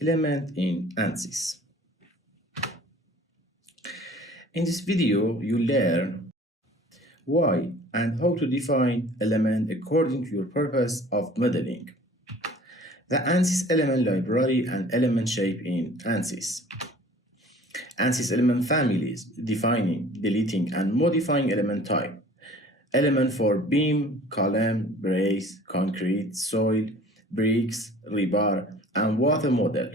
element in ANSYS. In this video, you learn why and how to define element according to your purpose of modeling, the ANSYS Element Library and element shape in ANSYS. ANSYS element families, defining, deleting, and modifying element type. Element for beam, column, brace, concrete, soil, bricks, rebar, and water model.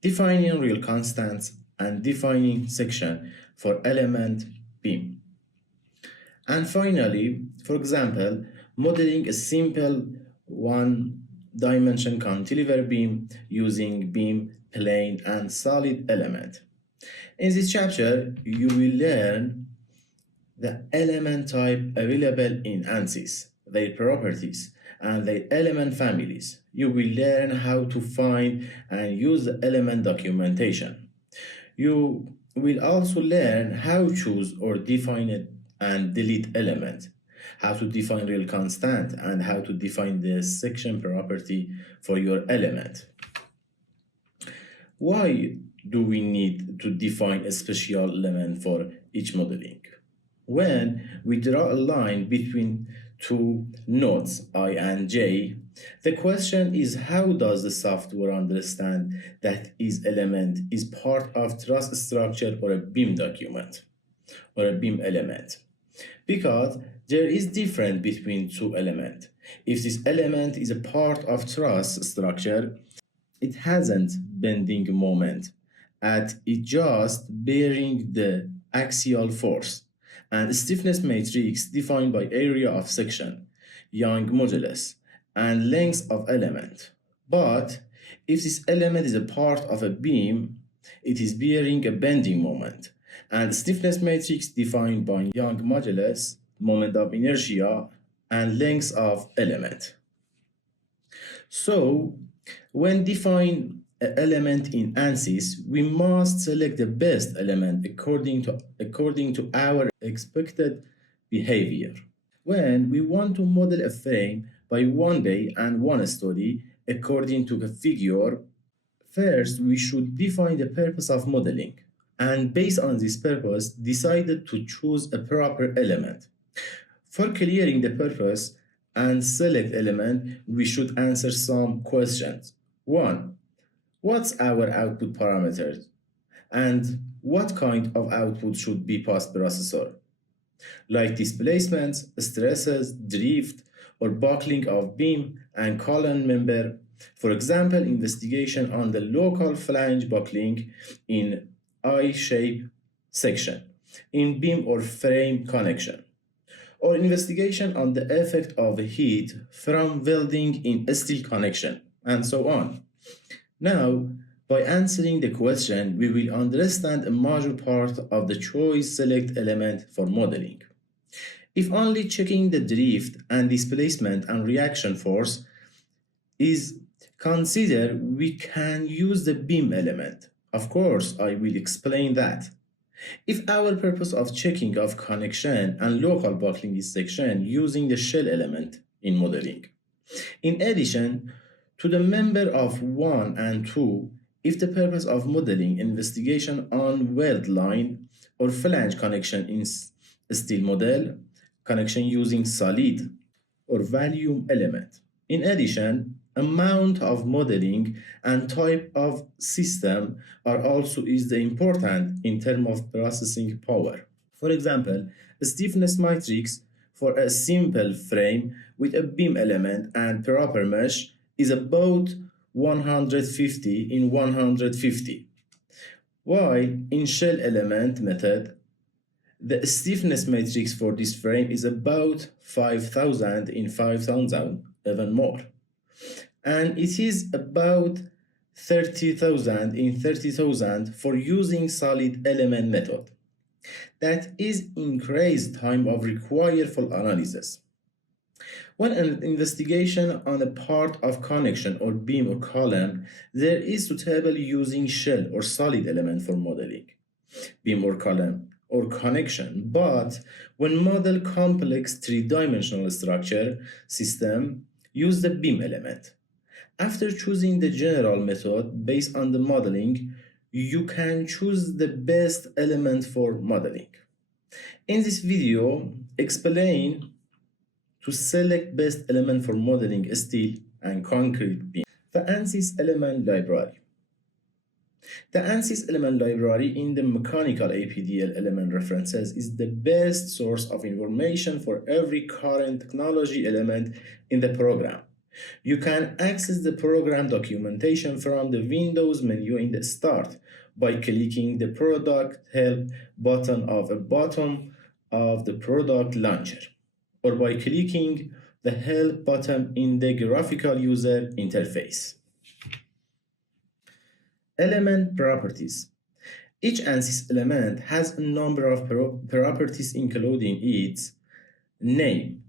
Defining real constants and defining section for element beam. And finally, for example, modeling a simple one-dimension cantilever beam using beam, plane, and solid element. In this chapter, you will learn the element type available in ANSYS, their properties, and their element families. You will learn how to find and use the element documentation. You will also learn how to choose or define it and delete element, how to define real constant, and how to define the section property for your element. Why do we need to define a special element for each modeling? When we draw a line between two nodes, I and J, the question is, how does the software understand that each element is part of truss structure or a beam document or a beam element? Because there is difference between two elements. If this element is a part of truss structure, it hasn't bending moment, and it just bearing the axial force and stiffness matrix defined by area of section, Young modulus, and length of element. But if this element is a part of a beam, it is bearing a bending moment, and stiffness matrix defined by Young modulus, moment of inertia, and length of element. So, when define an element in ANSYS, we must select the best element according to our expected behavior. When we want to model a frame by one bay and one story according to the figure, first we should define the purpose of modeling, and based on this purpose, decided to choose a proper element. For clearing the purpose and select element, we should answer some questions. 1. What's our output parameters? And what kind of output should be passed processor? Like displacements, stresses, drift, or buckling of beam and column member. For example, investigation on the local flange buckling in I-shape section, in beam or frame connection, or investigation on the effect of heat from welding in steel connection, and so on. Now, by answering the question, we will understand a major part of the choice select element for modeling. If only checking the drift and displacement and reaction force is considered, we can use the beam element. Of course, I will explain that. If our purpose of checking of connection and local buckling is section using the shell element in modeling. In addition to the member of 1 and 2, if the purpose of modeling investigation on weld line or flange connection in steel model, connection using solid or volume element. In addition, amount of modeling and type of system are also is important in terms of processing power. For example, a stiffness matrix for a simple frame with a beam element and proper mesh is about 150 in 150. While in shell element method, the stiffness matrix for this frame is about 5,000 in 5,000, even more. And it is about 30,000 in 30,000 for using solid element method. That is increased time of required for analysis. When an investigation on a part of connection or beam or column, there is suitable using shell or solid element for modeling, beam or column or connection. But when model complex three-dimensional structure system, use the beam element. After choosing the general method based on the modeling, you can choose the best element for modeling. In this video, explain to select best element for modeling steel and concrete beam. The ANSYS Element Library. The ANSYS Element Library in the mechanical APDL element references is the best source of information for every current technology element in the program. You can access the program documentation from the Windows menu in the Start by clicking the Product Help button at the bottom of the Product Launcher, or by clicking the Help button in the graphical user interface. Element properties. Each ANSYS element has a number of properties including its name,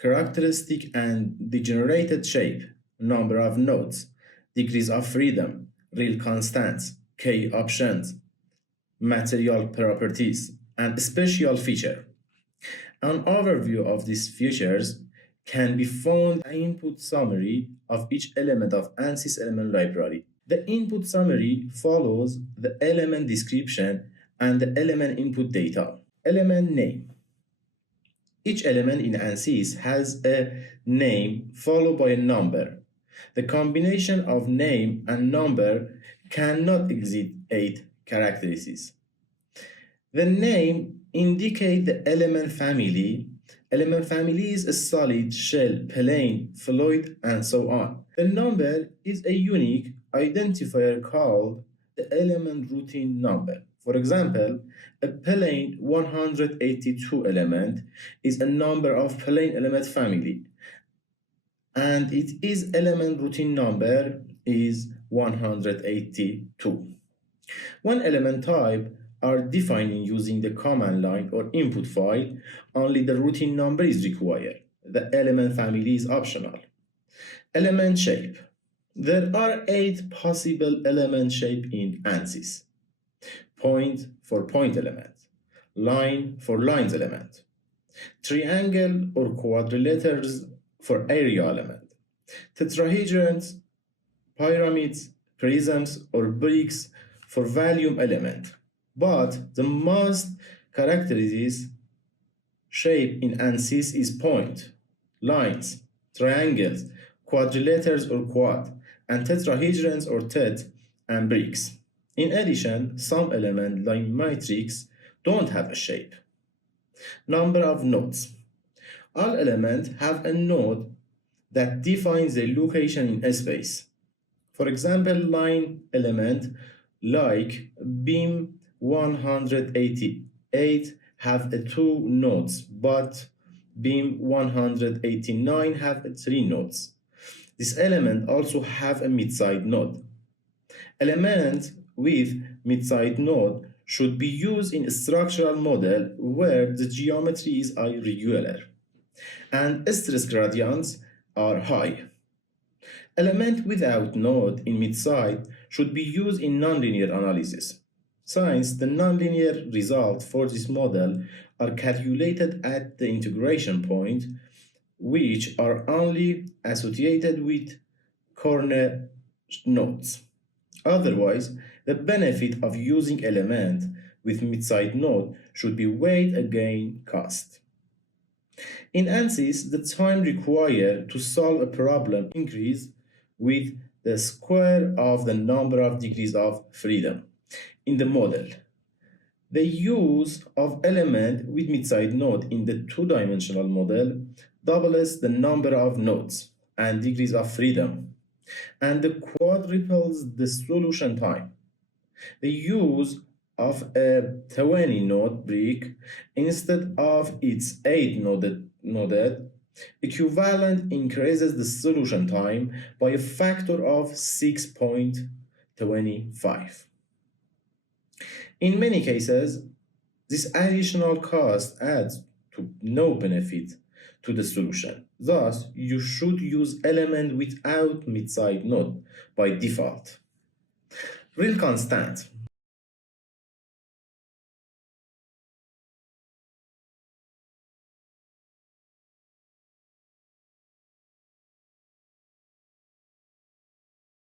characteristic and the generated shape, number of nodes, degrees of freedom, real constants, K options, material properties, and special feature. An overview of these features can be found in the input summary of each element of ANSYS Element Library. The input summary follows the element description and the element input data. Element name. Each element in ANSYS has a name followed by a number. The combination of name and number cannot exceed 8 characteristics. The name indicates the element family. Element family is a solid, shell, plane, fluid, and so on. The number is a unique identifier called the element routine number. For example, a plane 182 element is a number of plane element family, and its element routine number is 182. One element type are defined using the command line or input file. Only the routine number is required. The element family is optional. Element shape. There are 8 possible element shapes in ANSYS. Point for point element, line for lines element, triangle or quadrilaterals for area element, tetrahedrons, pyramids, prisms, or bricks for volume element. But the most characteristic shape in ANSYS is point, lines, triangles, quadrilaterals or quad, and tetrahedrons or tet, and bricks. In addition, some elements like matrix don't have a shape. Number of nodes. All elements have a node that defines the location in space. For example, line element like beam 188 have 2 nodes, but beam 189 have 3 nodes. This element also have a midside node. Elements with midside node should be used in a structural model where the geometry is irregular and stress gradients are high. Element without node in midside should be used in nonlinear analysis, since the nonlinear results for this model are calculated at the integration point, which are only associated with corner nodes. Otherwise, the benefit of using element with midside node should be weighed against cost. In ANSYS, the time required to solve a problem increases with the square of the number of degrees of freedom in the model. The use of element with midside node in the two-dimensional model doubles the number of nodes and degrees of freedom, and quadruples the solution time. The use of a 20-node brick instead of its 8-noded equivalent increases the solution time by a factor of 6.25. In many cases, this additional cost adds to no benefit to the solution. Thus, you should use element without midside node by default. Real constant.